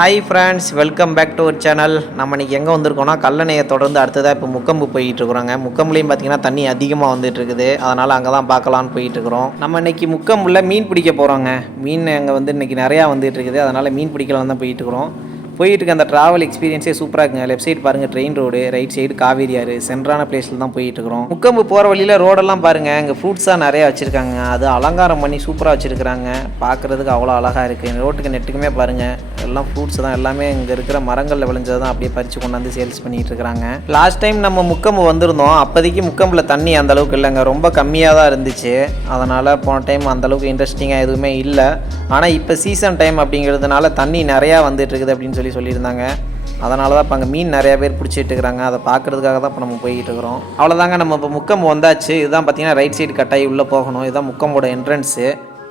Hi friends welcome back to ஒரு channel நம்ம இன்றைக்கி எங்கே வந்திருக்கோம்னா கல்லணையை தொடர்ந்து அடுத்ததாக இப்போ முக்கம்பு போயிட்டுருக்குறோங்க முக்கம்புலையும் பார்த்தீங்கன்னா தண்ணி அதிகமாக வந்துட்டு இருக்குது அதனால் அங்கே தான் பார்க்கலான்னு போயிட்டுருக்குறோம் நம்ம இன்னைக்கு முக்கம்புல மீன் பிடிக்க போகிறோங்க மீன் அங்கே வந்து இன்றைக்கி நிறையா வந்துட்டு இருக்குது அதனால் மீன் பிடிக்கலாம் தான் போயிட்டுருக்குறோம் போயிட்டு இருக்க அந்த ட்ராவல் எக்ஸ்பீரியன்ஸே சூப்பராக இருக்குங்க. லெஃப்ட் சைடு பாருங்கள் train road right side Kaveri ஆறு சென்றான பிளேஸில் தான் போயிட்டு இருக்கிறோம் முக்கம்பு போகிற வழியில் ரோடெல்லாம் பாருங்கள் இங்கே ஃப்ரூட்ஸாக நிறையா வச்சுருக்காங்க அது அலங்காரம் பண்ணி சூப்பராக வச்சுருக்குறாங்க. பார்க்குறதுக்கு அவ்வளோ அழகாக இருக்குது ரோட்டுக்கு நெட்டுக்குமே பாருங்கள் எல்லாம் ஃப்ரூட்ஸ் தான். எல்லாமே இங்கே இருக்கிற மரங்களில் விளைஞ்சது தான் அப்படியே பறித்து கொண்டாந்து சேல்ஸ் பண்ணிகிட்டு இருக்காங்க. லாஸ்ட் டைம் நம்ம முக்கம்பு வந்திருந்தோம். அப்போதைக்கு முக்கம்பில் தண்ணி அந்தளவுக்கு இல்லைங்க. ரொம்ப கம்மியாக தான் இருந்துச்சு. அதனால் போன டைம் அந்தளவுக்கு இன்ட்ரெஸ்டிங்காக எதுவுமே இல்லை. ஆனால் இப்போ சீசன் டைம் அப்படிங்கிறதுனால தண்ணி நிறையா வந்துட்டு இருக்குது அப்படின்னு சொல்லி சொல்லியிருந்தாங்க. அதனால தான் இப்போ அங்கே மீன் நிறையா பேர் பிடிச்சிட்டு இருக்கிறாங்க. அதை பார்க்குறதுக்காக தான் இப்போ நம்ம போய்கிட்டு இருக்கிறோம். அவ்வளோதாங்க நம்ம இப்போ முக்கம்பு வந்தாச்சு. இதுதான் பார்த்தீங்கன்னா ரைட் சைடு கட்டாயி உள்ளே போகணும். இதுதான் முக்கம்போட என்ட்ரன்ஸு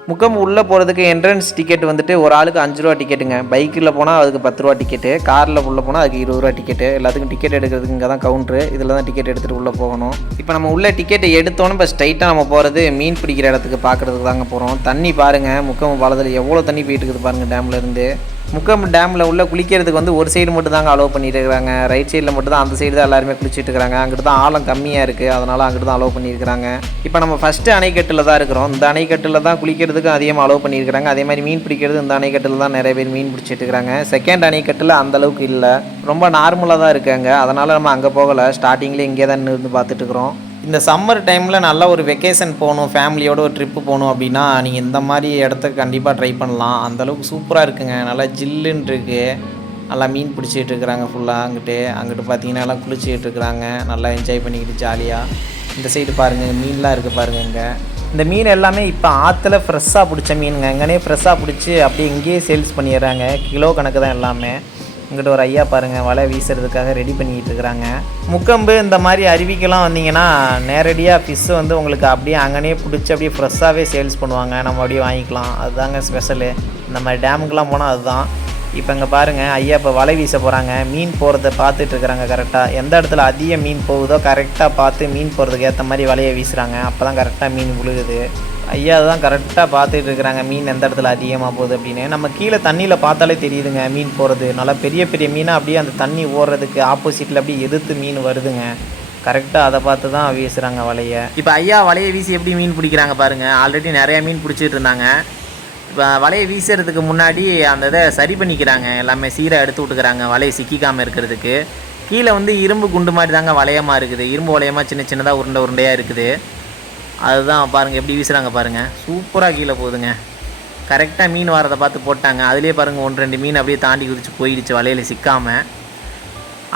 முக்கம் உள்ளே போகிறதுக்கு என்ட்ரன்ஸ் டிக்கெட் வந்துட்டு ஒரு ஆளுக்கு அஞ்சு ரூபா டிக்கெட்டுங்க பைக்கில் போனால் அதுக்கு பத்து ரூபா டிக்கெட்டு காரில் உள்ளே போனால் அதுக்கு இருபது ரூபா டிக்கெட்டு எல்லாத்துக்கும் டிக்கெட் எடுக்கிறதுக்கு இங்கே தான் கவுண்ட்ரு இதில் தான் டிக்கெட் எடுத்துகிட்டு உள்ளே போகணும். இப்போ நம்ம உள்ள டிக்கெட்டை எடுத்தோன்னே இப்போ ஸ்ட்ரைட்டாக நம்ம போகிறது மீன் பிடிக்கிற இடத்துக்கு பார்க்குறதுக்கு தாங்க போகிறோம் தண்ணி பாருங்கள் முக்கம் பாலத்தில் எவ்வளோ தண்ணி போயிட்டு இருக்குது பாருங்கள் டேம்லேருந்து முக்கம் டேமில் உள்ள குளிக்கிறதுக்கு வந்து ஒரு சைடு மட்டும் தாங்க அலோவ் பண்ணிட்டு ரைட் சைடில் மட்டும் தான் அந்த சைடு தான் எல்லாருமே குளிச்சிட்டு இருக்கிறாங்க அங்கிட்டு தான் ஆழம் கம்மியாக இருக்குது அதனால் அங்கிட்டு தான் அலோவ் பண்ணியிருக்கிறாங்க. இப்போ நம்ம ஃபஸ்ட்டு அணைக்கட்டில் தான் இருக்கிறோம். இந்த அணைக்கட்டில் தான் குளிக்கிறதுக்கு அதிகமாக அலோவ் பண்ணியிருக்காங்க அதே மாதிரி மீன் பிடிக்கிறது இந்த அணைக்கட்டில் தான் நிறைய பேர் மீன் பிடிச்சிட்டு இருக்காங்க. செகண்ட் அணைக்கட்டில் அந்த அளவுக்கு இல்லை. ரொம்ப நார்மலாக தான் இருக்காங்க அதனால் நம்ம அங்கே போகலை. ஸ்டார்டிங்லேயே இங்கே தான் இருந்து பார்த்துட்டு இருக்கிறோம். இந்த சம்மர் டைமில் நல்ல ஒரு வெக்கேஷன் போகணும் ஃபேமிலியோட ஒரு ட்ரிப்பு போகணும் அப்படின்னா நீங்கள் இந்த மாதிரி இடத்துக்கு கண்டிப்பாக ட்ரை பண்ணலாம். அந்தளவுக்கு சூப்பராக இருக்குங்க. நல்லா ஜில்லுன்னு இருக்கு. நல்லா மீன் பிடிச்சிட்டு இருக்கிறாங்க ஃபுல்லாக அங்கிட்டு. அங்கிட்டு பார்த்தீங்கன்னா எல்லாம் குளிச்சிட்டு இருக்கிறாங்க. நல்லா என்ஜாய் பண்ணிக்கிட்டு ஜாலியாக இந்த சைடு பாருங்கள் மீன்லாம் இருக்குது பாருங்கள் இங்கே. இந்த மீன் எல்லாமே இப்போ ஆற்றுல ஃப்ரெஷ்ஷாக பிடிச்ச மீனுங்க. எங்கனே ஃப்ரெஷ்ஷாக பிடிச்சி அப்படியே இங்கேயே சேல்ஸ் பண்ணிடுறாங்க. கிலோ கணக்கு தான் எல்லாமே. இங்கிட்ட ஒரு ஐயா பாருங்கள் வலை வீசுறதுக்காக ரெடி பண்ணிக்கிட்டு இருக்கிறாங்க. முக்கம்பு இந்த மாதிரி அருவிக்கெல்லாம் வந்தீங்கன்னா நேரடியாக ஃபிஷ்ஷு வந்து உங்களுக்கு அப்படியே அங்கனே பிடிச்சி அப்படியே ஃப்ரெஷ்ஷாகவே சேல்ஸ் பண்ணுவாங்க. நம்ம அப்படியே வாங்கிக்கலாம். அதுதாங்க ஸ்பெஷலு இந்த மாதிரி டேமுக்கெலாம் போனால் அதுதான். இப்போ இங்கே பாருங்கள் ஐயா இப்போ வலை வீச போகிறாங்க மீன் போகிறத பார்த்துட்டு இருக்கிறாங்க கரெக்டாக எந்த இடத்துல அதிக மீன் போகுதோ கரெக்டாக பார்த்து மீன் போகிறதுக்கு ஏற்ற மாதிரி வலையை வீசுகிறாங்க அப்போ தான் கரெக்டாக மீன் விழுகுது. ஐயா தான் கரெக்டாக பார்த்துட்டு இருக்கிறாங்க. மீன் எந்த இடத்துல அதிகமாக போகுது அப்படின்னு. நம்ம கீழே தண்ணியில் பார்த்தாலே தெரியுதுங்க மீன் போகிறது நல்லா பெரிய பெரிய மீனாக அப்படியே அந்த தண்ணி ஓடுறதுக்கு ஆப்போசிட்டில் அப்படியே எதிர்த்து மீன் வருதுங்க. கரெக்டாக அதை பார்த்து தான் வீசுகிறாங்க வலையை. இப்போ ஐயா வலையை வீசி எப்படி மீன் பிடிக்கிறாங்க பாருங்கள் ஆல்ரெடி நிறையா மீன் பிடிச்சிட்டு இருந்தாங்க. இப்போ வலையை வீசுறதுக்கு முன்னாடி அந்த இதை சரி பண்ணிக்கிறாங்க. எல்லாமே சீராக எடுத்து விட்டுக்கிறாங்க. வலையை சிக்கிக்காமல் இருக்கிறதுக்கு. கீழே வந்து இரும்பு குண்டு மாதிரி தாங்க வளையமாக இருக்குது. இரும்பு வளையமாக சின்ன சின்னதாக உருண்டை உருண்டையாக இருக்குது. அதுதான் பாருங்கள் எப்படி வீசுகிறாங்க பாருங்கள் சூப்பராக கீழே போகுதுங்க. கரெக்டாக மீன் வரதை பார்த்து போட்டாங்க. அதுலேயே பாருங்கள் ஒன்று ரெண்டு மீன் அப்படியே தாண்டி குதிச்சு போயிடுச்சு வலையில் சிக்காமல்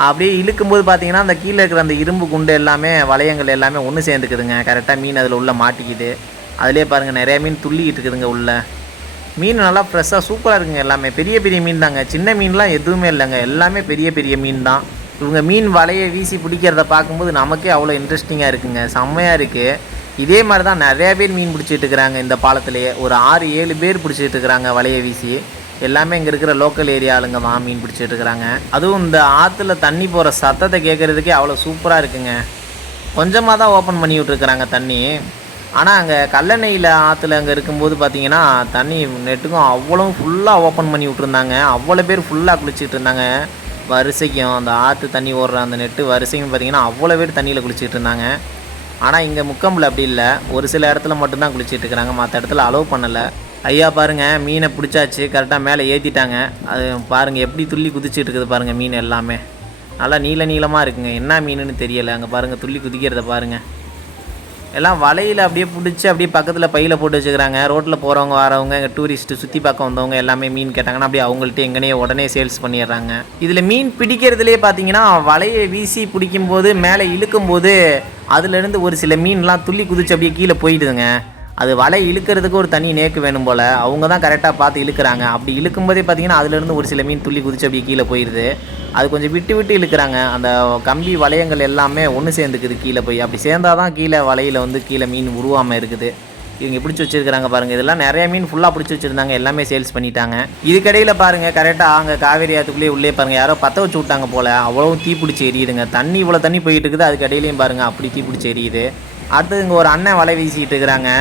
அப்படியே இழுக்கும்போது பார்த்தீங்கன்னா அந்த கீழே இருக்கிற அந்த இரும்பு குண்டு எல்லாமே வளையங்கள் எல்லாமே ஒன்று சேர்ந்துக்குதுங்க. கரெக்டாக மீன் அதில் உள்ளே மாட்டிக்கிது. அதிலே பாருங்கள் நிறையா மீன் துள்ளிக்கிட்டு இருக்குதுங்க உள்ளே. மீன் நல்லா ஃப்ரெஷ்ஷாக சூப்பராக இருக்குங்க எல்லாமே. பெரிய பெரிய மீன் தாங்க சின்ன மீன்லாம் எதுவுமே இல்லைங்க. எல்லாமே பெரிய பெரிய மீன் தான் இவங்க மீன் வலையை வீசி பிடிக்கிறத பார்க்கும்போது நமக்கே அவ்வளோ இன்ட்ரெஸ்டிங்காக இருக்குங்க. செம்மையாக இருக்குது இதே மாதிரி தான் நிறையா பேர் மீன் பிடிச்சிட்டு இருக்கிறாங்க இந்த பாலத்திலேயே. ஒரு ஆறு ஏழு பேர் பிடிச்சிட்டு இருக்கிறாங்க வலைய வீசி. எல்லாமே இங்கே இருக்கிற லோக்கல் ஏரியா ஆளுங்க தான் மீன் பிடிச்சிட்டு இருக்கிறாங்க. அதுவும் இந்த ஆற்றுல தண்ணி போகிற சத்தத்தை கேட்குறதுக்கே அவ்வளோ சூப்பராக இருக்குங்க. கொஞ்சமாக தான் ஓப்பன் பண்ணி விட்ருக்குறாங்க தண்ணி. ஆனால் அங்கே கல்லணையில் ஆற்றுல அங்கே இருக்கும்போது பார்த்தீங்கன்னா தண்ணி நெட்டுக்கும் அவ்வளோ ஃபுல்லாக ஓப்பன் பண்ணி விட்ருந்தாங்க அவ்வளோ பேர் ஃபுல்லாக குளிச்சிட்டு இருந்தாங்க. வரிசைக்கும் அந்த ஆற்று தண்ணி ஓடுற அந்த நெட்டு வரிசைக்கும் பார்த்தீங்கன்னா அவ்வளோ பேர் தண்ணியில் குளிச்சிட்டு இருந்தாங்க. ஆனால் இங்கே முக்கம்பில் அப்படி இல்லை. ஒரு சில இடத்துல மட்டும்தான் குளிச்சிட்டு இருக்கிறாங்க. மற்ற இடத்துல அலோவ் பண்ணலை. ஐயா பாருங்கள் மீனை பிடிச்சாச்சு. கரெக்டாக மேலே ஏற்றிட்டாங்க அது பாருங்கள் எப்படி துள்ளி குதிச்சுட்டு இருக்குது பாருங்கள் மீன் எல்லாமே. நல்லா நீள நீளமாக இருக்குங்க. என்ன மீனுன்னு தெரியலை. அங்கே பாருங்கள் துள்ளி குதிக்கிறத பாருங்கள் எல்லாம் வலையில் அப்படியே பிடிச்சி அப்படியே பக்கத்தில் பையில் போட்டு வச்சுக்கிறாங்க. ரோட்டில் போகிறவங்க வரவங்க இங்கே டூரிஸ்ட்டு சுற்றி பார்க்க வந்தவங்க எல்லாமே மீன் கேட்டாங்கன்னா அப்படியே அவங்கள்ட்ட எங்கனே உடனே சேல்ஸ் பண்ணிடுறாங்க. இதில் மீன் பிடிக்கிறதுலே பார்த்தீங்கன்னா வலையை வீசி பிடிக்கும்போது மேலே இழுக்கும்போது அதுலேருந்து ஒரு சில மீன்லாம் துள்ளி குதிச்சு அப்படியே கீழே போயிடுதுங்க. அது வலை இழுக்கிறதுக்கு ஒரு தனி நேக்கு வேணும் போல். அவங்க தான் கரெக்டாக பார்த்து இழுக்கிறாங்க. அப்படி இழுக்கும்போதே பார்த்தீங்கன்னா அதுலேருந்து ஒரு சில மீன் துள்ளி குதிச்சு அப்படியே கீழே போயிடுது. அது கொஞ்சம் விட்டு விட்டு இழுக்கிறாங்க. அந்த கம்பி வளையங்கள் எல்லாமே ஒன்று சேர்ந்துக்குது கீழே போய். அப்படி சேர்ந்தால் தான் கீழே வலையில் வந்து கீழே மீன் உருவாமல் இருக்குது. இவங்க பிடிச்சி வச்சிருக்காங்க பாருங்கள் இதெல்லாம் நிறைய மீன் ஃபுல்லாக பிடிச்சி வச்சுருந்தாங்க. எல்லாமே சேல்ஸ் பண்ணிட்டாங்க. இதுக்கடையில் பாருங்கள் கரெக்டாக அங்கே காவேரி ஆற்றுக்குள்ளேயே உள்ளே பாருங்கள் யாரோ பற்ற வச்சு விட்டாங்க போல். அவ்வளோ தீ பிடிச்சி எரியுதுங்க. தண்ணி இவ்வளோ தண்ணி போயிட்டு இருக்குது. அதுக்கு இடையிலையும் பாருங்கள் அப்படி தீ பிடிச்சி எரியுது. அடுத்து இங்கே ஒரு அண்ணன் வலை வீசிக்கிட்டு இருக்கிறாங்க.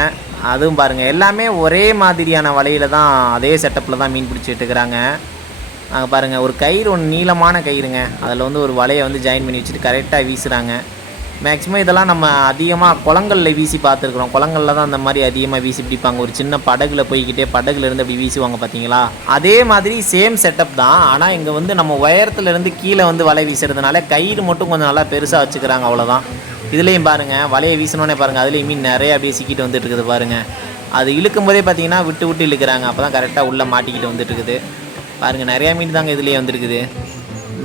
அதுவும் பாருங்கள் எல்லாமே ஒரே மாதிரியான வலையில் தான் அதே செட்டப்பில் தான் மீன் பிடிச்சிட்டு இருக்கிறாங்க. அங்கே பாருங்கள் ஒரு கயிறு ஒன்று நீளமான கயிறுங்க. அதில் வந்து ஒரு வலையை வந்து ஜாயின் பண்ணி வச்சுட்டு கரெக்டாக வீசுகிறாங்க மேக்ஸிமம் இதெல்லாம் நம்ம அதிகமாக குளங்களில் வீசி பார்த்துருக்குறோம். குளங்களில் தான் அந்த மாதிரி அதிகமாக வீசி பிடிப்பாங்க. ஒரு சின்ன படகுல போய்கிட்டே படகுல இருந்து அப்படி வீசுவாங்க பார்த்தீங்களா? அதே மாதிரி சேம் செட்டப் தான். ஆனால் இங்கே வந்து நம்ம உயரத்துலேருந்து கீழே வந்து வலை வீசுறதுனால கயிறு மட்டும் கொஞ்சம் நல்லா பெருசாக வச்சுக்கிறாங்க அவ்வளோதான் இதுலேயும் பாருங்கள் வலையை வீசினோன்னே பாருங்கள் அதுலேயும் மீன் நிறைய அப்படியே சிக்கிட்டு வந்துட்டு இருக்குது பாருங்கள் அது இழுக்கும் போதே பார்த்தீங்கன்னா விட்டு விட்டு இழுக்கிறாங்க. அப்போ தான் கரெக்டாக உள்ளே மாட்டிக்கிட்டு வந்துட்டு இருக்குது. பாருங்கள் நிறையா மீன் தாங்க இதுலேயே வந்துருக்குது.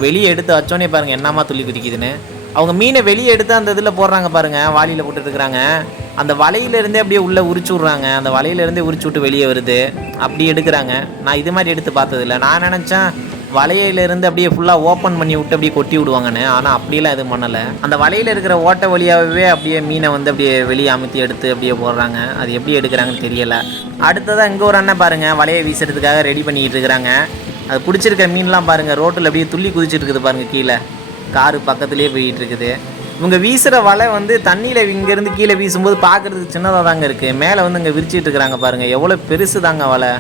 வெளியே எடுத்து வச்சோன்னே பாருங்கள் என்னமா துள்ளி குதிக்குதுன்னு. அவங்க மீனை வெளியே எடுத்து அந்த இதில் போடுறாங்க பாருங்க வாளியில் போட்டுட்ருக்குறாங்க அந்த வலையிலேருந்தே அப்படியே உள்ளே உரிச்சு விட்றாங்க. அந்த வலையிலேருந்தே உரிச்சு விட்டு வெளியே வருது. அப்படி எடுக்கிறாங்க. நான் இது மாதிரி எடுத்து பார்த்ததில்ல. நான் நினச்சேன் வலையிலேருந்து அப்படியே ஃபுல்லாக ஓப்பன் பண்ணி விட்டு அப்படியே கொட்டி விடுவாங்கன்னு. ஆனால் அப்படியெல்லாம் எதுவும் பண்ணலை. அந்த வலையில் இருக்கிற ஓட்டை வழியாகவே அப்படியே மீனை வந்து அப்படியே வெளியே அமுத்தி எடுத்து அப்படியே போடுறாங்க. அது எப்படி எடுக்கிறாங்கன்னு தெரியலை. அடுத்ததாக இங்கே ஒரு அண்ணன் பாருங்க வலையை வீசுறதுக்காக ரெடி பண்ணிக்கிட்டு இருக்கிறாங்க. அது பிடிச்சிருக்கிற மீன்லாம் பாருங்க ரோட்டில் அப்படியே துள்ளி குதிச்சிட்டு இருக்குது பாருங்க கீழே. காரு பக்கத்துலேயே போயிட்டு இருக்குது இவங்க வீசுகிற வலை வந்து தண்ணியில் இங்கேருந்து கீழே வீசும்போது பார்க்குறதுக்கு சின்னதாக தாங்க இருக்குது மேலே வந்து இங்கே விரிச்சிட்டு இருக்கிறாங்க பாருங்கள் எவ்வளோ பெருசு தாங்க வலை.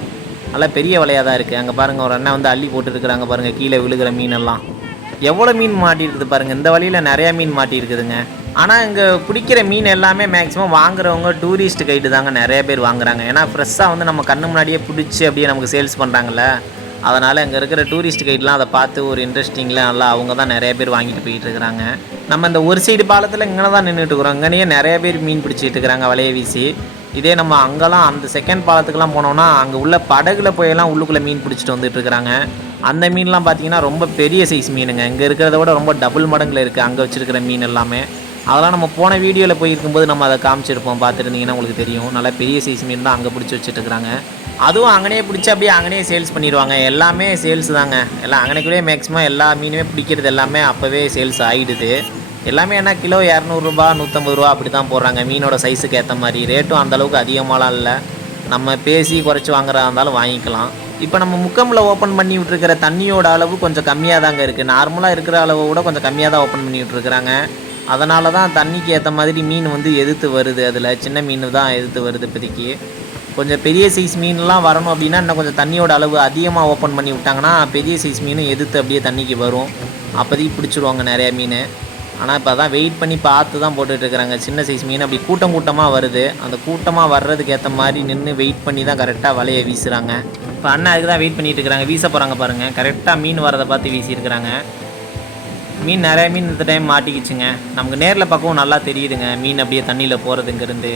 நல்லா பெரிய வலையாக தான் இருக்குது அங்கே பாருங்கள் ஒரு அண்ணன் வந்து அள்ளி போட்டுருக்குறாங்க பாருங்கள் கீழே விழுகிற மீனெல்லாம். எவ்வளோ மீன் மாட்டியிருக்குது பாருங்கள் இந்த வழியில் நிறையா மீன் மாட்டியிருக்குதுங்க. ஆனால் இங்கே பிடிக்கிற மீன் எல்லாமே மேக்ஸிமம் வாங்குறவங்க டூரிஸ்ட் கைடு தாங்க நிறைய பேர் வாங்குறாங்க. ஏன்னா ஃப்ரெஷ்ஷாக வந்து நம்ம கண்ணு முன்னாடியே பிடிச்சி அப்படியே நமக்கு சேல்ஸ் பண்ணுறாங்கல்ல அதனால் அங்கே இருக்கிற டூரிஸ்ட் கைட்லாம் அதை பார்த்து ஒரு இன்ட்ரெஸ்டிங்கில் நல்லா அவங்க தான் நிறைய பேர் வாங்கிட்டு போயிட்டு இருக்கிறாங்க. நம்ம இந்த ஒரு சைடு பாலத்தில் இங்கே தான் நின்றுட்டு இருக்கிறோம். இங்கேயே நிறைய பேர் மீன் பிடிச்சிட்டு இருக்கிறாங்க வலையை வீசி. இதே நம்ம அங்கெல்லாம் அந்த செகண்ட் பாலத்துக்குலாம் போனோம்னா அங்கே உள்ள படகுல போயெல்லாம் உள்ளுக்குள்ளே மீன் பிடிச்சிட்டு வந்துட்டு இருக்கிறாங்க. அந்த மீன்லாம் பார்த்தீங்கன்னா ரொம்ப பெரிய சைஸ் மீனுங்க. இங்கே இருக்கிறத விட ரொம்ப டபுள் மடங்கில் இருக்குது அங்கே வச்சுருக்கிற மீன் எல்லாமே. அதெல்லாம் நம்ம போன வீடியோவில் போயிருக்கும்போது நம்ம அதை காமிச்சிருப்போம். பார்த்துருந்தீங்கன்னா உங்களுக்கு தெரியும். நல்லா பெரிய சைஸ் மீன் தான் அங்கே பிடிச்சி வச்சுட்டு இருக்கிறாங்க. அதுவும் அங்கனே பிடிச்சி அப்படியே அங்கனே சேல்ஸ் பண்ணிடுவாங்க. எல்லாமே சேல்ஸ் தாங்க. எல்லாம் அங்கனைக்குள்ளேயே மேக்ஸிமம் எல்லா மீனுமே பிடிக்கிறது எல்லாமே அப்போவே சேல்ஸ் ஆகிடுது எல்லாமே என்ன கிலோ இரநூறுபா நூற்றம்பது ரூபா அப்படி தான் போடுறாங்க. மீனோட சைஸுக்கு ஏற்ற மாதிரி. ரேட்டும் அந்தளவுக்கு அதிகமாகலாம் இல்லை. நம்ம பேசி குறைச்சி வாங்குறதா இருந்தாலும் வாங்கிக்கலாம். இப்போ நம்ம முக்கமில் ஓப்பன் பண்ணி விட்டுருக்கிற தண்ணியோட அளவு கொஞ்சம் கம்மியாக தாங்க இருக்குது நார்மலாக இருக்கிற அளவை விட கொஞ்சம் கம்மியாக தான் ஓப்பன் பண்ணி விட்டுருக்குறாங்க. அதனால தான் தண்ணிக்கு ஏற்ற மாதிரி மீன் வந்து எதிர்த்து வருது. அதில் சின்ன மீன் தான் எதிர்த்து வருது இப்போதைக்கு. கொஞ்சம் பெரிய சைஸ் மீன்லாம் வரணும் அப்படின்னா இன்னும் கொஞ்சம் தண்ணியோட அளவு அதிகமாக ஓப்பன் பண்ணி விட்டாங்கன்னா பெரிய சைஸ் மீனும் எதிர்த்து அப்படியே தண்ணிக்கு வரும். அப்போதைக்கு பிடிச்சிருவாங்க நிறையா மீன். ஆனால் இப்போ அதான் வெயிட் பண்ணி பார்த்து தான் போட்டுட்ருக்குறாங்க சின்ன சைஸ் மீன் அப்படி கூட்டம் கூட்டமாக வருது. அந்த கூட்டமாக வர்றதுக்கு ஏற்ற மாதிரி நின்று வெயிட் பண்ணி தான் கரெக்டாக வலையை வீசுகிறாங்க இப்போ அண்ணா அதுக்கு தான் வெயிட் பண்ணிகிட்டு இருக்கிறாங்க. வீச போகிறாங்க பாருங்கள் கரெக்டாக மீன் வரதை பார்த்து வீசியிருக்கிறாங்க. மீன் நிறைய மீன் இந்த டைம் மாட்டிக்கிச்சுங்க. நமக்கு நேரில் பக்கம் நல்லா தெரியுதுங்க. மீன் அப்படியே தண்ணியில் போகிறது இங்கேருந்து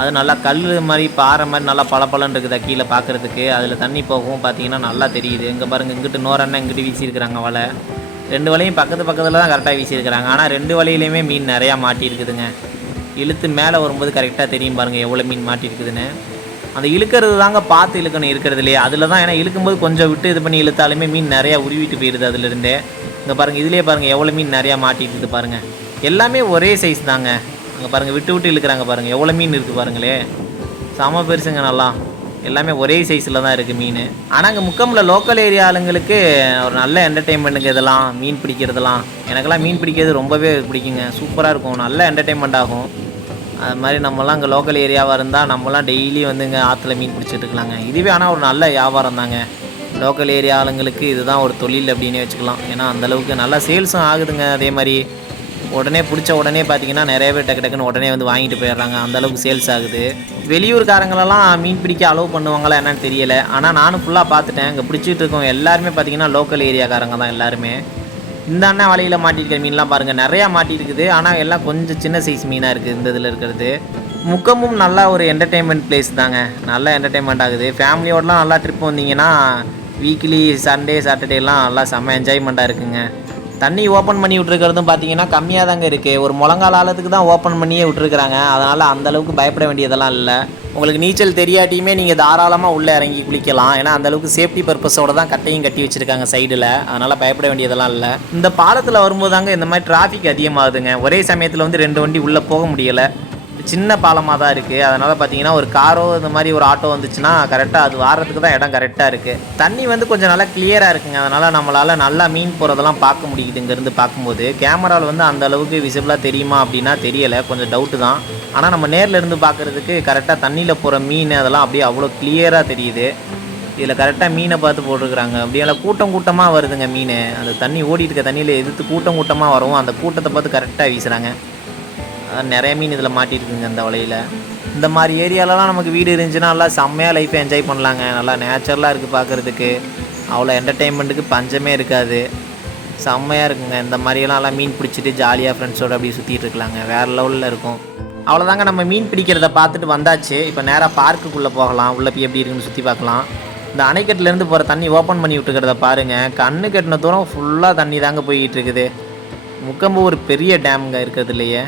அது நல்லா கல் மாதிரி பாறை மாதிரி நல்லா பளபளன்னு இருக்குதா கீழே பார்க்குறதுக்கு. அதில் தண்ணி போகவும் பார்த்தீங்கன்னா நல்லா தெரியுது. இங்கே பாருங்கள் இங்கிட்டு நோரண்ணா இங்கிட்டு வீசியிருக்கிறாங்க வலை. ரெண்டு வலையும் பக்கத்து பக்கத்தில் தான் கரெக்டாக வீசியிருக்கிறாங்க. ஆனால் ரெண்டு வலையிலையுமே மீன் நிறையா மாட்டியிருக்குதுங்க. இழுத்து மேலே வரும்போது கரெக்டாக தெரியும் பாருங்கள் எவ்வளோ மீன் மாட்டியிருக்குதுன்னு. அந்த இழுக்கிறது தாங்க பார்த்து இழுக்கணும் இருக்கிறதுலையே அதில் தான் ஏன்னா இழுக்கும்போது கொஞ்சம் விட்டு இது பண்ணி இழுத்தாலுமே மீன் நிறையா உருவிட்டு போயிடுது அதுலேருந்தே இங்கே பாருங்கள் இதுலேயே பாருங்கள் எவ்வளோ மீன் நிறையா மாட்டிட்டு பாருங்கள் எல்லாமே ஒரே சைஸ் தாங்க. அங்கே பாருங்கள் விட்டு விட்டு இழுக்கிறாங்க பாருங்கள் எவ்வளோ மீன் இருக்குது பாருங்களே. செம பெருசுங்க நல்லா. எல்லாமே ஒரே சைஸில் தான் இருக்குது மீன். ஆனால் அங்கே முக்கமில் லோக்கல் ஏரியா ஆளுங்களுக்கு ஒரு நல்ல என்டர்டெயின்மெண்ட்டுங்க இதெல்லாம் மீன் பிடிக்கிறதெல்லாம். எனக்கெல்லாம் மீன் பிடிக்கிறது ரொம்பவே பிடிக்குங்க. சூப்பராக இருக்கும். நல்ல என்டர்டெயின்மெண்ட் ஆகும். அது மாதிரி நம்மலாம் அங்கே லோக்கல் ஏரியாவாக இருந்தால் நம்மலாம் டெய்லி வந்து இங்கே ஆற்றுல மீன் பிடிச்சிட்டு இருக்கலாங்க. இதுவே ஆனால் ஒரு நல்ல வியாபாரம் தாங்க. லோக்கல் ஏரியா ஆளுங்களுக்கு இதுதான் ஒரு தொழில் அப்படின்னே வச்சுக்கலாம். ஏன்னா அந்தளவுக்கு நல்லா சேல்ஸும் ஆகுதுங்க. அதே மாதிரி உடனே பிடிச்ச உடனே பார்த்தீங்கன்னா நிறைய பேர் டக்கு டக்குன்னு உடனே வந்து வாங்கிட்டு போயிடுறாங்க. அந்தளவுக்கு சேல்ஸ் ஆகுது. வெளியூர்காரங்களெல்லாம் மீன் பிடிக்க அலோவ் பண்ணுவாங்களா என்னன்னு தெரியல. ஆனால் நானும் ஃபுல்லாக பார்த்துட்டேன். இங்கே பிடிச்சிட்டு இருக்கோம் எல்லாருமே பார்த்தீங்கன்னா லோக்கல் ஏரியாக்காரங்க தான் எல்லாருமே. இந்த அண்ணா வலையில் மாட்டிருக்கிற மீன்லாம் பாருங்கள் நிறையா மாட்டிருக்குது ஆனால் எல்லாம் கொஞ்சம் சின்ன சைஸ் மீனாக இருக்குது இந்த இதில் இருக்கிறது. முக்கமும் நல்லா ஒரு என்டர்டெயின்மெண்ட் பிளேஸ் தாங்க. நல்லா என்டர்டெயின்மெண்ட் ஆகுது. ஃபேமிலியோடலாம் நல்லா ட்ரிப் வந்தீங்கன்னா வீக்லி சண்டே சாட்டர்டேலாம் நல்லா செம்ம என்ஜாய்மெண்ட்டாக இருக்குங்க. தண்ணி ஓப்பன் பண்ணி விட்டுருக்கிறதும் பார்த்தீங்கன்னா கம்மியாக தாங்க இருக்குது ஒரு முழங்கால் ஆழத்துக்கு தான் ஓப்பன் பண்ணியே விட்ருக்குறாங்க அதனால் அந்தளவுக்கு பயப்பட வேண்டியதெல்லாம் இல்லை. உங்களுக்கு நீச்சல் தெரியாட்டியுமே நீங்கள் தாராளமாக உள்ளே இறங்கி குளிக்கலாம். ஏன்னா அந்த அளவுக்கு சேஃப்டி பர்பஸோட தான் கட்டையும் கட்டி வச்சுருக்காங்க சைடில் அதனால் பயப்பட வேண்டியதெல்லாம் இல்லை. இந்த பாலத்தில் வரும்போது தாங்க இந்த மாதிரி டிராஃபிக் அதிகமாகுதுங்க. ஒரே சமயத்தில் வந்து ரெண்டு வண்டி உள்ளே போக முடியலை. சின்ன பாலமாக தான் இருக்குது அதனால் பார்த்தீங்கன்னா ஒரு காரோ இந்த மாதிரி ஒரு ஆட்டோ வந்துச்சுன்னா கரெக்டாக அது வாரத்துக்கு தான் இடம் கரெக்டாக இருக்குது தண்ணி வந்து கொஞ்சம் நல்லா கிளியராக இருக்குங்க. அதனால் நம்மளால் நல்லா மீன் போகிறதெல்லாம் பார்க்க முடியுது இங்கேருந்து பார்க்கும்போது. கேமராவில் வந்து அந்த அளவுக்கு விசிபிளாக தெரியுமா அப்படின்னா தெரியலை. கொஞ்சம் டவுட்டு தான். ஆனால் நம்ம நேரில் இருந்து பார்க்குறதுக்கு கரெக்டாக தண்ணியில் போகிற மீன் அதெல்லாம் அப்படியே அவ்வளோ கிளியராக தெரியுது. இதில் கரெக்டாக மீனை பார்த்து போட்டிருக்கிறாங்க. அப்படியெல்லாம் கூட்டம் கூட்டமாக வருதுங்க மீன். அந்த தண்ணி ஓடிட்டு இருக்க தண்ணியில் எதிர்த்து கூட்டம் கூட்டமாக வரும். அந்த கூட்டத்தை பார்த்து கரெக்டாக வீசுகிறாங்க நிறைய மீன் இதில் மாட்டியிருக்குங்க இந்த வலையில். இந்த மாதிரி ஏரியாலலாம் நமக்கு வீடு இருந்துச்சுன்னா நல்லா செம்மையாக லைஃப்பை என்ஜாய் பண்ணலாங்க. நல்லா நேச்சுரலாக இருக்குது பார்க்குறதுக்கு அவ்வளோ என்டர்டெயின்மெண்ட்டுக்கு பஞ்சமே இருக்காது. செம்மையாக இருக்குங்க. இந்த மாதிரியெல்லாம் நல்லா மீன் பிடிச்சிட்டு ஜாலியாக ஃப்ரெண்ட்ஸோடு அப்படியே சுற்றிட்டு இருக்கலாங்க. வேறு லெவலில் இருக்கும். அவ்வளோதாங்க நம்ம மீன் பிடிக்கிறத பார்த்துட்டு வந்தாச்சு. இப்போ நேராக பார்க்குக்குள்ளே போகலாம். உள்ளே போய் எப்படி இருக்குன்னு சுற்றி பார்க்கலாம். இந்த அணைக்கட்டிலேருந்து போகிற தண்ணி ஓப்பன் பண்ணி விட்டுக்கிறத பாருங்கள் கண்ணு கட்டின தூரம் ஃபுல்லாக தண்ணி தாங்க போய்கிட்டு இருக்குது. முக்கம்பு ஒரு பெரிய டேம்ங்க இருக்கிறது இல்லையே.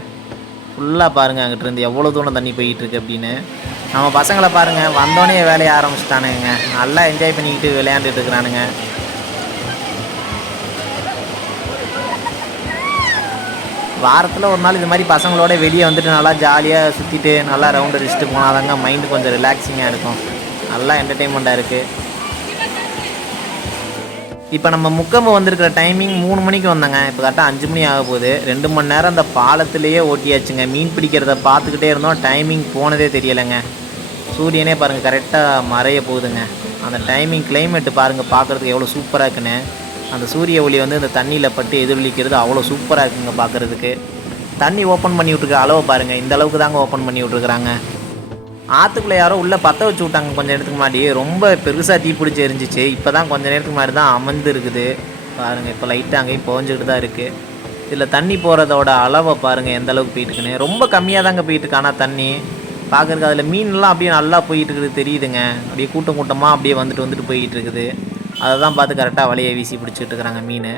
ஃபுல்லாக பாருங்கள் அங்கிட்டிருந்து எவ்வளோ தூரம் தண்ணி போயிட்டுருக்கு அப்படின்னு. நம்ம பசங்களை பாருங்கள் வந்தோடனே வேலையை ஆரம்பிச்சிட்டானுங்க. நல்லா என்ஜாய் பண்ணிக்கிட்டு விளையாண்டுட்டு இருக்கிறானுங்க. வாரத்தில் ஒரு நாள் இது மாதிரி பசங்களோட வெளியே வந்துட்டு நல்லா ஜாலியாக சுற்றிட்டு நல்லா ரவுண்ட் அடிச்சுட்டு போனால் தாங்க மைண்டு கொஞ்சம் ரிலாக்ஸிங்காக இருக்கும். நல்லா என்டர்டெயின்மெண்ட்டாக இருக்குது இப்போ நம்ம முக்கம்பு வந்திருக்கிற டைமிங் மூணு மணிக்கு வந்தாங்க. இப்போ கரெக்டாக அஞ்சு மணி ஆக போகுது. ரெண்டு மணி நேரம் அந்த பாலத்திலேயே ஓட்டியாச்சுங்க. மீன் பிடிக்கிறத பார்த்துக்கிட்டே இருந்தோம். டைமிங் போனதே தெரியலைங்க. சூரியனே பாருங்கள் கரெக்டாக மறைய போகுதுங்க. அந்த டைமிங் கிளைமேட்டு பாருங்கள் பார்க்குறதுக்கு எவ்வளோ சூப்பராக இருக்குன்னு. அந்த சூரிய ஒளி வந்து இந்த தண்ணியில் பட்டு எதிரொலிக்கிறது அவ்வளோ சூப்பராக இருக்குங்க பார்க்குறதுக்கு. தண்ணி ஓப்பன் பண்ணி விட்ருக்க அளவை பாருங்கள் இந்த அளவுக்கு தாங்க ஓப்பன் பண்ணி விட்ருக்குறாங்க ஆற்றுக்குள்ளே யாரோ உள்ளே பற்ற வச்சு விட்டாங்க கொஞ்ச நேரத்துக்கு முன்னாடி. ரொம்ப பெருசாக தீ பிடிச்சி எரிஞ்சிச்சு. இப்போ தான் கொஞ்ச நேரத்துக்கு முன்னாடி தான் அமர்ந்து இருக்குது பாருங்கள் இப்போ லைட்டாக அங்கேயும் போஞ்சிக்கிட்டு தான் இருக்குது இதில் தண்ணி போகிறதோட அளவை பாருங்கள் எந்த அளவுக்கு போயிட்டுருக்குன்னு ரொம்ப கம்மியாக தாங்க போயிட்டுருக்கு ஆனால் தண்ணி. பார்க்குறதுக்கு அதில் மீன்லாம் அப்படியே நல்லா போயிட்டு இருக்குது தெரியுதுங்க. அப்படியே கூட்டம் கூட்டமாக அப்படியே வந்துட்டு வந்துட்டு போயிட்டு இருக்குது. அதை தான் பார்த்து கரெக்டாக வலையை வீசி பிடிச்சிட்டு இருக்கிறாங்க மீன்.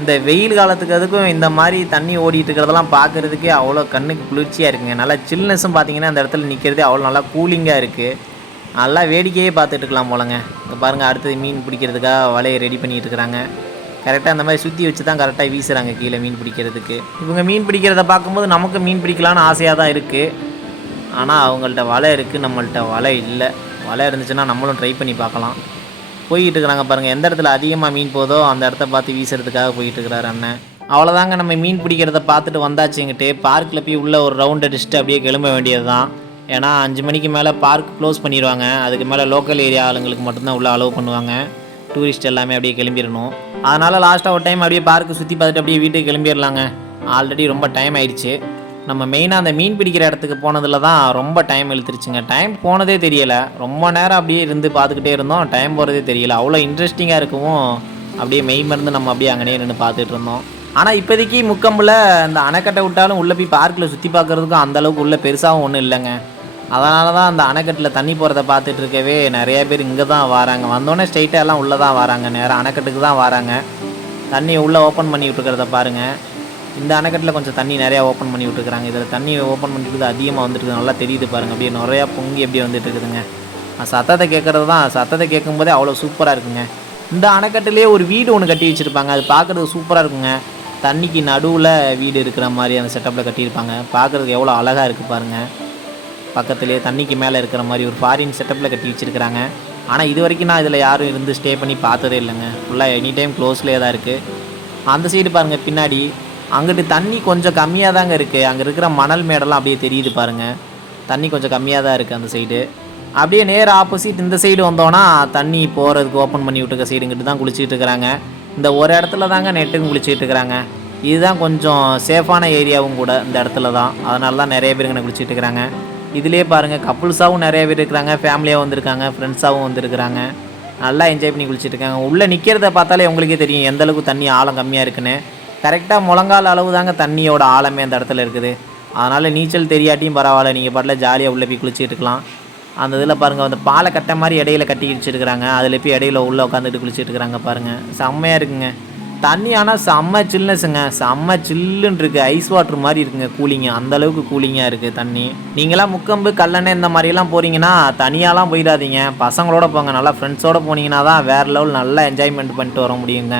இந்த வெயில் காலத்துக்கு அதுக்கும் இந்த மாதிரி தண்ணி ஓடிட்டு இருக்கிறதெல்லாம் பார்க்குறதுக்கே அவ்வளோ கண்ணுக்கு குளிர்ச்சியாக இருக்குங்க. நல்லா சில்னஸும் பார்த்தீங்கன்னா அந்த இடத்துல நிற்கிறதே அவ்வளோ நல்லா கூலிங்காக இருக்குது நல்லா வேடிக்கையே பார்த்துட்டு இருக்கலாம் போலங்க. இங்கே பாருங்கள் அடுத்தது மீன் பிடிக்கிறதுக்காக வலையை ரெடி பண்ணிட்டு இருக்கிறாங்க கரெக்டாக அந்த மாதிரி சுற்றி வச்சு தான் கரெக்டாக வீசுகிறாங்க கீழே மீன் பிடிக்கிறதுக்கு. இவங்க மீன் பிடிக்கிறத பார்க்கும்போது நமக்கு மீன் பிடிக்கலான்னு ஆசையாக தான் இருக்குது ஆனால் அவங்கள்ட்ட வலை இருக்குது நம்மள்ட்ட வலை இல்லை. வலை இருந்துச்சுன்னா நம்மளும் ட்ரை பண்ணி பார்க்கலாம். போய்கிட்டு இருக்கிறாங்க பாருங்கள் எந்த இடத்துல அதிகமாக மீன் போதோ அந்த இடத்த பார்த்து வீசுறதுக்காக போயிட்டு இருக்கிறாரு அண்ணன். அவ்வளோதாங்க நம்ம மீன் பிடிக்கிறத பார்த்துட்டு வந்தாச்சுங்கிட்டு பார்க்கில் போய் உள்ளே ஒரு ரவுண்ட் அடிச்சுட்டு அப்படியே கிளம்ப வேண்டியது தான் ஏன்னா அஞ்சு மணிக்கு மேலே பார்க் க்ளோஸ் பண்ணிடுவாங்க அதுக்கு மேலே லோக்கல் ஏரியா ஆளுங்களுக்கு மட்டும்தான் உள்ளே அலோவ் பண்ணுவாங்க. டூரிஸ்ட் எல்லாமே அப்படியே கிளம்பிடணும் அதனால் லாஸ்ட்டாக ஒரு டைம் அப்படியே பார்க்கு சுற்றி பார்த்துட்டு அப்படியே வீட்டுக்கு கிளம்பிடலாங்க ஆல்ரெடி ரொம்ப டைம் ஆயிடுச்சு. நம்ம மெயினாக அந்த மீன் பிடிக்கிற இடத்துக்கு போனதில் தான் ரொம்ப டைம் இழுத்துருச்சுங்க. டைம் போனதே தெரியலை. ரொம்ப நேரம் அப்படியே இருந்து பார்த்துக்கிட்டே இருந்தோம். டைம் போகிறதே தெரியல. அவ்வளோ இன்ட்ரெஸ்டிங்காக இருக்கவும் அப்படியே மெய் மருந்து நம்ம அப்படியே அங்கேயே நின்று பார்த்துட்டு இருந்தோம். ஆனால் இப்போதைக்கு முக்கம்பில் அந்த அணைக்கட்டை விட்டாலும் உள்ளே போய் பார்க்கில் சுற்றி பார்க்குறதுக்கும் அந்தளவுக்கு உள்ளே பெருசாகவும் ஒன்றும் இல்லைங்க. அதனால தான் அந்த அணைக்கட்டில் தண்ணி போகிறத பார்த்துட்டு இருக்கவே நிறைய பேர் இங்கே தான் வராங்க. வந்தோடனே ஸ்ட்ரைட்டாக எல்லாம் உள்ளே தான் வராங்க. நேராக அணைக்கட்டுக்கு தான் வராங்க. தண்ணியை உள்ளே ஓப்பன் பண்ணி இருக்கிறத பாருங்கள் இந்த அணைக்கட்டில் கொஞ்சம் தண்ணி நிறையா ஓப்பன் பண்ணி விட்டுருக்குறாங்க. இதில் தண்ணி ஓப்பன் பண்ணிட்டு அதிகமாக வந்துட்டு நல்லா தெரியுது பாருங்கள் அப்படியே நிறையா பொங்கி அப்படியே வந்துட்டு இருக்குதுங்க. சத்தத்தை கேட்குறது தான். சத்தத்தை கேட்கும்போதே அவ்வளோ சூப்பராக இருக்குங்க. இந்த அணைக்கட்டுலேயே ஒரு வீடு ஒன்று கட்டி வச்சுருப்பாங்க. அது பார்க்குறதுக்கு சூப்பராக இருக்குங்க. தண்ணிக்கு நடுவில் வீடு இருக்கிற மாதிரி அந்த செட்டப்பில் கட்டியிருப்பாங்க. பார்க்குறதுக்கு எவ்வளோ அழகாக இருக்குது பாருங்கள் பக்கத்துலேயே தண்ணிக்கு மேலே இருக்கிற மாதிரி ஒரு ஃபாரின் செட்டப்பில் கட்டி வச்சுருக்கிறாங்க. ஆனால் இது வரைக்கும் நான் இதில் யாரும் இருந்து ஸ்டே பண்ணி பார்த்ததே இல்லைங்க. ஃபுல்லாக எனி டைம் க்ளோஸ்லேயே தான் இருக்குது அந்த சைடு பாருங்கள் பின்னாடி அங்கிட்டு தண்ணி கொஞ்சம் கம்மியாக தாங்க இருக்குது அங்கே இருக்கிற மணல் மேடெல்லாம் அப்படியே தெரியுது பாருங்கள் தண்ணி கொஞ்சம் கம்மியாக தான் இருக்குது அந்த சைடு அப்படியே நேர் ஆப்போசிட் இந்த சைடு வந்தோன்னா தண்ணி போகிறதுக்கு ஓப்பன் பண்ணி விட்டுருக்க சைடுங்கிட்டு தான் குளிச்சுட்டு இருக்கிறாங்க. இந்த ஒரு இடத்துல தாங்க நெட்டுக்கும் குளிச்சுட்டு இருக்கிறாங்க. இதுதான் கொஞ்சம் சேஃபான ஏரியாவும் கூட இந்த இடத்துல தான். அதனால தான் நிறைய பேருங்க குளிச்சுட்டு குளிச்சிட்டு இருக்கிறாங்க. இதுலேயே பாருங்கள் கப்புள்ஸாகவும் நிறைய பேர் இருக்கிறாங்க ஃபேமிலியாக வந்திருக்காங்க ஃப்ரெண்ட்ஸாகவும் வந்திருக்கிறாங்க. நல்லா என்ஜாய் பண்ணி குளிச்சிட்டு இருக்காங்க. உள்ளே நிற்கிறத பார்த்தாலே உங்களுக்கே தெரியும் எந்த அளவுக்கு தண்ணி ஆழம் கம்மியாக இருக்குன்னு. கரெக்டாக முழங்கால் அளவு தாங்க தண்ணியோட ஆழமே அந்த இடத்துல இருக்குது. அதனால் நீச்சல் தெரியாட்டியும் பரவாயில்ல நீங்கள் பாட்டில் ஜாலியாக உள்ளே போய் குளிச்சிட்டு இருக்கலாம். அந்த இதில் பாருங்கள் அந்த பாலை கட்ட மாதிரி இடையில கட்டி வச்சுருக்குறாங்க. அதில் போய் இடையில உள்ளே உட்காந்துட்டு குளிச்சுட்டு இருக்கிறாங்க பாருங்கள் செம்மையாக இருக்குங்க. தண்ணி ஆனால் செம்ம சில்னஸுங்க செம்ம சில்லுன்னு இருக்குது ஐஸ் வாட்டர் மாதிரி இருக்குங்க கூலிங்கு அந்த அளவுக்கு கூலிங்காக இருக்குது தண்ணி. நீங்களாம் முக்கம்பு கல்லணை இந்த மாதிரிலாம் போகிறீங்கன்னா தனியாலாம் போயிடாதீங்க. பசங்களோட போங்க. நல்லா ஃப்ரெண்ட்ஸோடு போனீங்கன்னா தான் வேறு லெவல் நல்லா என்ஜாய்மெண்ட் பண்ணிட்டு வர முடியுங்க.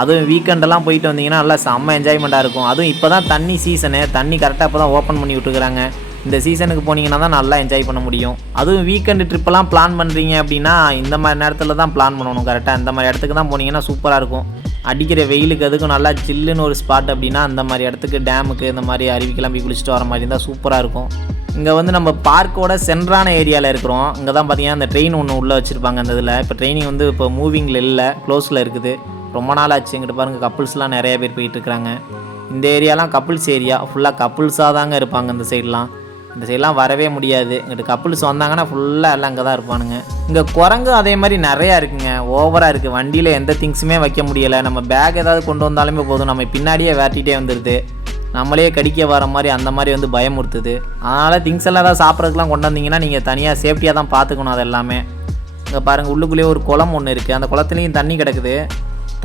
அதுவும் வீக்கெண்டெல்லாம் போயிட்டு வந்தீங்கன்னா நல்லா செம்ம என்ஜாய்மெண்ட்டாக இருக்கும். அதுவும் இப்போ தான் தண்ணி சீசனு தண்ணி கரெக்டாக இப்போ தான் ஓப்பன் பண்ணி விட்டுருக்குறாங்க. இந்த சீசனுக்கு போனீங்கன்னா தான் நல்லா என்ஜாய் பண்ண முடியும். அதுவும் வீக்கெண்டு ட்ரிப்பெல்லாம் பிளான் பண்ணுறீங்க அப்படின்னா இந்த மாதிரி நேரத்தில் தான் பிளான் பண்ணணும் கரெக்டாக இந்த மாதிரி இடத்துக்கு தான் போனீங்கன்னா சூப்பராக இருக்கும். அடிக்கிற வெயிலுக்கு அதுக்கும் நல்லா சில்லுன்னு ஒரு ஸ்பாட் அப்படின்னா அந்த மாதிரி இடத்துக்கு டேமுக்கு இந்த மாதிரி அருவிக்கெல்லாம் போய் குளிச்சுட்டு வர மாதிரி இருந்தால் சூப்பராக இருக்கும். இங்கே வந்து நம்ம பார்க்கோட சென்ட்ரான ஏரியாவில் இருக்கிறோம். இங்கே தான் பார்த்தீங்கன்னா அந்த ட்ரெயின் ஒன்று உள்ளே வச்சுருப்பாங்க அந்த இதில். இப்போ ட்ரெயினிங் வந்து இப்போ மூவிங்கில் இல்லை க்ளோஸில் இருக்குது. ரொம்ப நாள் ஆச்சு எங்கிட்ட பாருங்கள் கப்புள்ஸ்லாம் நிறைய பேர் போயிட்டுருக்குறாங்க. இந்த ஏரியாலாம் கப்புள்ஸ் ஏரியா. ஃபுல்லாக கப்புள்ஸாக தாங்க இருப்பாங்க இந்த சைட்லாம் இந்த சைட்லாம் வரவே முடியாது. இங்கிட்ட கப்புள்ஸ் வந்தாங்கன்னா ஃபுல்லாக எல்லாம் அங்கே தான் இருப்பானுங்க. இங்கே குரங்கு அதே மாதிரி நிறையா இருக்குங்க. ஓவராக இருக்குது வண்டியில் எந்த திங்ஸுமே வைக்க முடியலை. நம்ம பேக் ஏதாவது கொண்டு வந்தாலுமே போதும். நம்ம பின்னாடியே வேட்டிகிட்டே வந்துடுது நம்மளே கடிக்க வர மாதிரி அந்த மாதிரி வந்து பயமுறுத்துது. அதனால் திங்ஸ் எல்லாம் ஏதாவது சாப்பிட்றதுக்குலாம் கொண்டு வந்தீங்கன்னா நீங்கள் தனியாக சேஃப்டியாக தான் பார்த்துக்கணும் அது எல்லாமே இங்கே பாருங்கள் உள்ளுக்குள்ளேயே ஒரு குளம் ஒன்று இருக்குது அந்த குளத்துலேயும் தண்ணி கிடக்குது.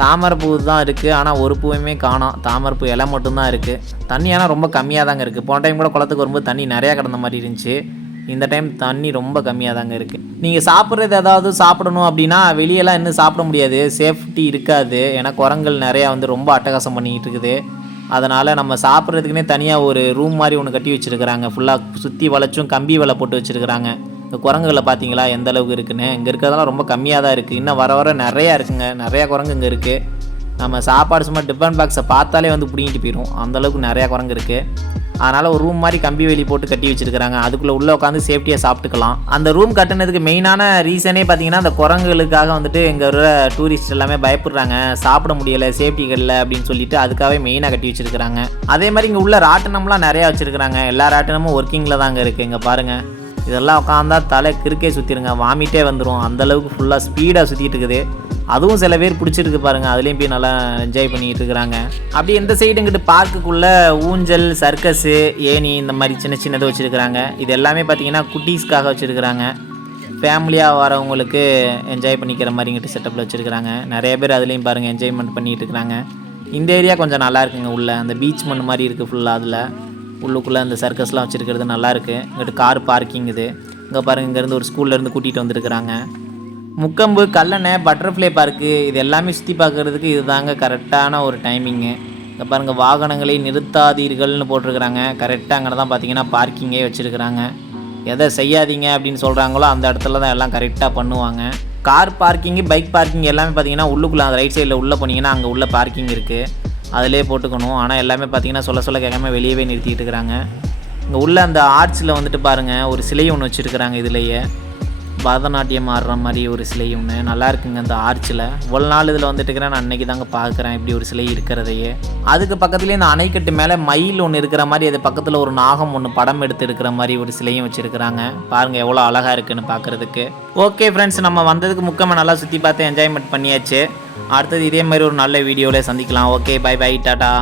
தாமரைப்பூ தான் இருக்குது ஆனால் ஒரு பூவுமே தாமரை தாமரைப்பூ இலை மட்டும்தான் இருக்குது தண்ணி ஆனால் ரொம்ப கம்மியாக தாங்க இருக்குது போன டைம் கூட குளத்துக்கு வரும்போது தண்ணி நிறையா கிடந்த மாதிரி இருந்துச்சு. இந்த டைம் தண்ணி ரொம்ப கம்மியாக தாங்க இருக்குது நீங்கள் சாப்பிட்றது ஏதாவது சாப்பிடணும் அப்படின்னா வெளியெல்லாம் இன்னும் சாப்பிட முடியாது. சேஃப்டி இருக்காது. ஏன்னா குரங்கள் நிறையா வந்து ரொம்ப அட்டகாசம் பண்ணிக்கிட்டு இருக்குது. அதனால் நம்ம சாப்பிட்றதுக்குனே தனியாக ஒரு ரூம் மாதிரி ஒன்று கட்டி வச்சுருக்குறாங்க. ஃபுல்லாக சுற்றி வளைச்சும் கம்பி வலை போட்டு வச்சுருக்குறாங்க. இந்த குரங்குகளை பார்த்தீங்களா? எந்த அளவுக்கு இருக்குன்னு? இங்கே இருக்கிறதெல்லாம் ரொம்ப கம்மியாக தான் இருக்குது இன்னும் வர வர நிறையா இருக்குங்க. நிறையா குரங்கு இங்கே இருக்குது நம்ம சாப்பாடு சும்மா டிஃபன் பாக்ஸை பார்த்தாலே வந்து பிடிங்கிட்டு போயிடும் அந்தளவுக்கு நிறையா குரங்கு இருக்குது அதனால் ஒரு ரூம் மாதிரி கம்பி வேலி போட்டு கட்டி வச்சுருக்கிறாங்க. அதுக்குள்ளே உள்ளே உட்காந்து சேஃப்டியாக சாப்பிட்டுக்கலாம். அந்த ரூம் கட்டினதுக்கு மெயினான ரீசனே பார்த்தீங்கன்னா அந்த குரங்குகளுக்காக வந்துட்டு இங்கே வர டூரிஸ்ட் எல்லாமே பயப்படுறாங்க. சாப்பிட முடியலை சேஃப்டி இல்லை அப்படின்னு சொல்லிட்டு அதுக்காகவே மெயினாக கட்டி வச்சுருக்கிறாங்க. அதே மாதிரி இங்கே உள்ள ராட்டினம்லாம் நிறையா வச்சுருக்கிறாங்க. எல்லா ராட்டினமும் ஒர்க்கிங்கில் தாங்க இருக்குது இங்கே பாருங்கள் இதெல்லாம் உட்காந்தா தலை கிறுக்கே சுற்றிருங்க வாமிட்டே வந்துடும் அந்தளவுக்கு ஃபுல்லாக ஸ்பீடாக சுற்றிட்டு இருக்குது. அதுவும் சில பேர் பிடிச்சிருக்கு பாருங்க. அதுலேயும் போய் நல்லா என்ஜாய் பண்ணிகிட்டு இருக்கிறாங்க. அப்படி எந்த சைடுங்கிட்டு பார்க்குக்குள்ளே ஊஞ்சல் சர்க்கஸு ஏணி இந்த மாதிரி சின்ன சின்னது வச்சுருக்கிறாங்க. இது எல்லாமே பார்த்தீங்கன்னா குட்டீஸ்க்காக வச்சுருக்கிறாங்க. ஃபேமிலியாக வரவங்களுக்கு என்ஜாய் பண்ணிக்கிற மாதிரிங்கிட்டு செட்டப்பில் வச்சுருக்கிறாங்க. நிறைய பேர் அதுலேயும் பாருங்கள் என்ஜாய்மெண்ட் பண்ணிகிட்டு இருக்கிறாங்க. இந்த ஏரியா கொஞ்சம் நல்லா இருக்குங்க உள்ளே. அந்த பீச் மண் மாதிரி இருக்குது ஃபுல்லாக அதில். உள்ளுக்குள்ளே அந்த சர்க்கஸ்லாம் வச்சுருக்கிறது நல்லாயிருக்கு. இங்கிட்ட கார் பார்க்கிங் இது. இங்கே பாருங்கள் இங்கேருந்து ஒரு ஸ்கூல்லேருந்து கூட்டிகிட்டு வந்திருக்கிறாங்க. முக்கம்பு கல்லணை பட்டர்ஃப்ளை பார்க்கு இது எல்லாமே சுற்றி பார்க்குறதுக்கு இதுதாங்க கரெக்டான ஒரு டைமிங்கு இங்கே பாருங்கள் வாகனங்களை நிறுத்தாதீர்கள்னு போட்டிருக்கிறாங்க. கரெக்டாக அங்கே தான் பார்த்தீங்கன்னா பார்க்கிங்கே வச்சுருக்கிறாங்க. எதை செய்யாதீங்க அப்படின்னு சொல்கிறாங்களோ அந்த இடத்துல தான் எல்லாம் கரெக்டாக பண்ணுவாங்க. கார் பார்க்கிங்கு பைக் பார்க்கிங் எல்லாமே பார்த்தீங்கன்னா உள்ளுக்குள்ளே அந்த ரைட் சைடில் உள்ளே போனீங்கன்னா அங்கே உள்ள பார்க்கிங் இருக்குது அதிலே போட்டுக்கணும். ஆனால் எல்லாமே பார்த்தீங்கன்னா சொல்ல சொல்ல கேட்காம வெளியவே நிறுத்திட்டு இருக்கிறாங்க. இங்கே உள்ள அந்த ஆர்ட்ஸில் வந்துட்டு பாருங்கள் ஒரு சிலை ஒன்று வச்சுருக்கிறாங்க இதுலேயே. பரதநாட்டியம் ஆடுற மாதிரி ஒரு சிலை ஒன்று நல்லா இருக்குங்க அந்த ஆர்ச்சில். ஒரு நாள் இதில் வந்துட்டு இருக்கிறேன். நான் அன்னைக்கு தாங்க பார்க்குறேன் இப்படி ஒரு சிலை இருக்கிறதையே. அதுக்கு பக்கத்துலேயே இந்த அணைக்கட்டு மேலே மயில் ஒன்று இருக்கிற மாதிரி அது பக்கத்தில் ஒரு நாகம் ஒன்று படம் எடுத்து எடுக்கிற மாதிரி ஒரு சிலையும் வச்சுருக்கிறாங்க. பாருங்கள் எவ்வளோ அழகாக இருக்குன்னு பார்க்குறதுக்கு ஓகே ஃப்ரெண்ட்ஸ் நம்ம வந்ததுக்கு முக்கமாக நல்லா சுற்றி பார்த்து என்ஜாய்மெண்ட் பண்ணியாச்சு. அடுத்தது இதே மாதிரி ஒரு நல்ல வீடியோவில் சந்திக்கலாம். Okay bye by tata